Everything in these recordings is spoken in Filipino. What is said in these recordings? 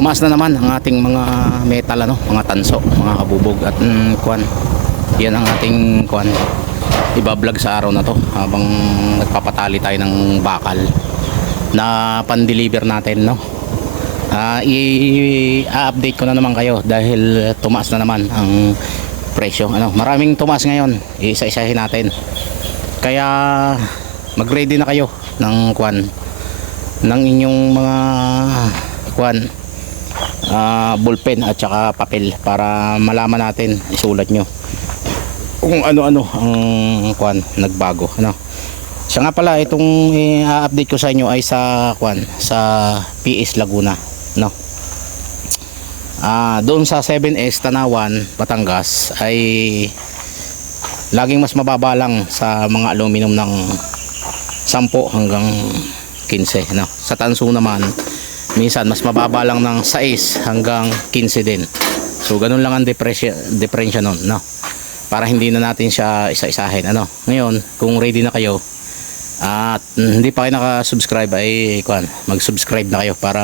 tumaas na naman ang ating mga metal, ano, mga tanso, mga kabubog at kuan. Yan ang ating kuan. Iba-vlog sa araw na to habang nagpapatali tayo ng bakal na pan-deliver natin, no. I-update ko na naman kayo dahil tumaas na naman ang presyo, ano. Maraming tumaas ngayon, isa-isahin natin. Kaya mag-ready na kayo ng kuan, ng inyong mga kuan, ballpen at saka papel para malaman natin, isulat nyo kung ano-ano ang kuan nagbago, ano. Siya nga pala, itong i-update ko sa inyo ay sa kuan, sa PS Laguna, no. Doon sa 7S Tanawan, Batangas ay laging mas mababa lang sa mga aluminum ng 10 hanggang 15, no. Sa tanso naman minsan mas mababa lang ng 6 hanggang 15 din. So ganun lang ang diferensya nun, no, para hindi na natin siya isa-isahin, ano. Ngayon kung ready na kayo at hindi pa kayo naka-subscribe ay kuan, mag-subscribe na kayo para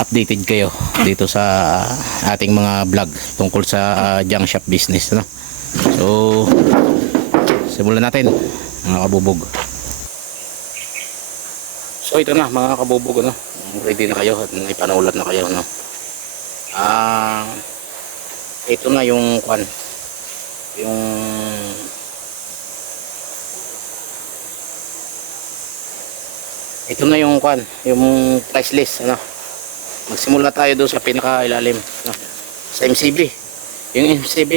updated kayo dito sa ating mga vlog tungkol sa junk shop business, no. So simulan natin mga kabubog. So ito na mga kabubog, ano, ready na kayo at may panulat na kayo, no. Ito na yung kuan, yung ito na yung kuan, yung price list, ano. Magsimula tayo doon sa pinaka-ilalim, no, sa MCB. Yung MCB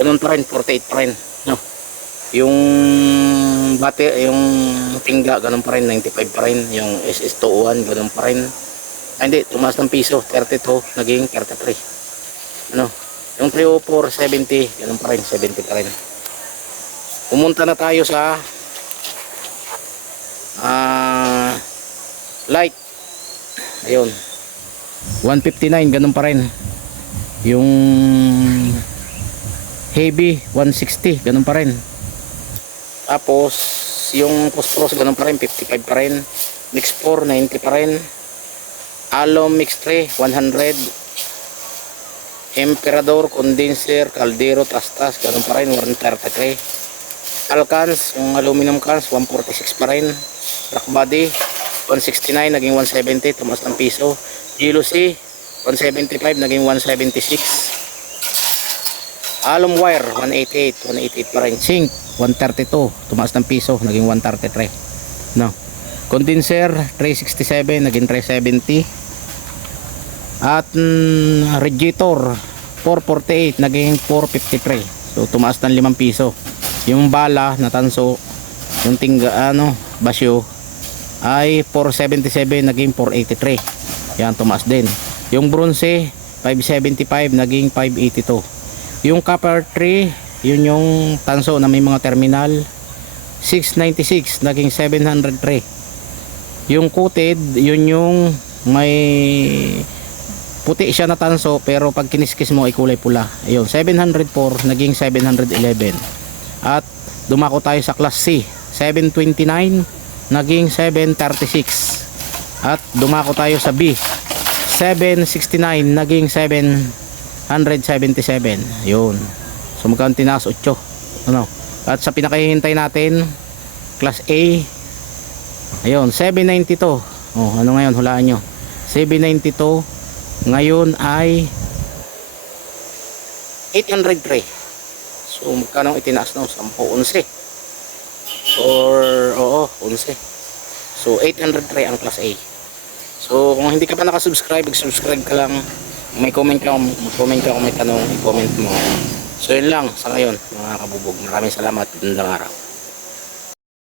ganun pa rin, 48 pa rin, no. Yung bate, yung tingga ganun pa rin, 95 pa rin. Yung SS201 ganun pa rin. Hindi, tumaas ng piso, 32 naging 33, ano. Yung 304 70 ganun pa rin, 70 pa rin. Pumunta na tayo sa light, ayun, 159 ganun pa rin. Yung heavy 160 ganun pa rin. Tapos yung phosphorus ganun pa rin, 55 pa rin. Mix 4 90 pa rin. Alum mix 3 100. Emperador, condenser, caldero, tastas ganun pa rin, 133. Alcans, yung aluminum cans 146 pa rin. Rock body 169 naging 170, tumaas ng piso. GLC 175 naging 176. Alum wire 188 pa rin. Zinc 132, tumaas ng piso naging 133, no. Condenser 367 naging 370. At radiator 448 naging 453, so tumaas ng 5 piso. Yung bala na tanso, yung tingga, ano, basyo ay 477 naging 483, yan, tumaas din. Yung bronze 575 naging 582. Yung copper 3, yun yung tanso na may mga terminal, 696 naging 703. Yung coated, yun yung may puti siya na tanso pero pag kiniskis mo ay kulay pula, ayun, 704 naging 711. At dumako tayo sa class C, 729 naging 736. At dumako tayo sa B, 769 naging 777, yun. So magkano tinaas? 8, ano. At sa pinakahihintay natin, class A, ayun, 792. Ano ngayon, hulaan nyo, 792 ngayon ay 803. So magkano itinaas, no? 10, 11 or 11. So 803 ang class A. So kung hindi ka pa nakasubscribe, mag-subscribe ka lang. May comment ka, mag-comment ka kung may tanong, i-comment mo. So yun lang sa ngayon mga kabubog. Maraming salamat. Magandang araw.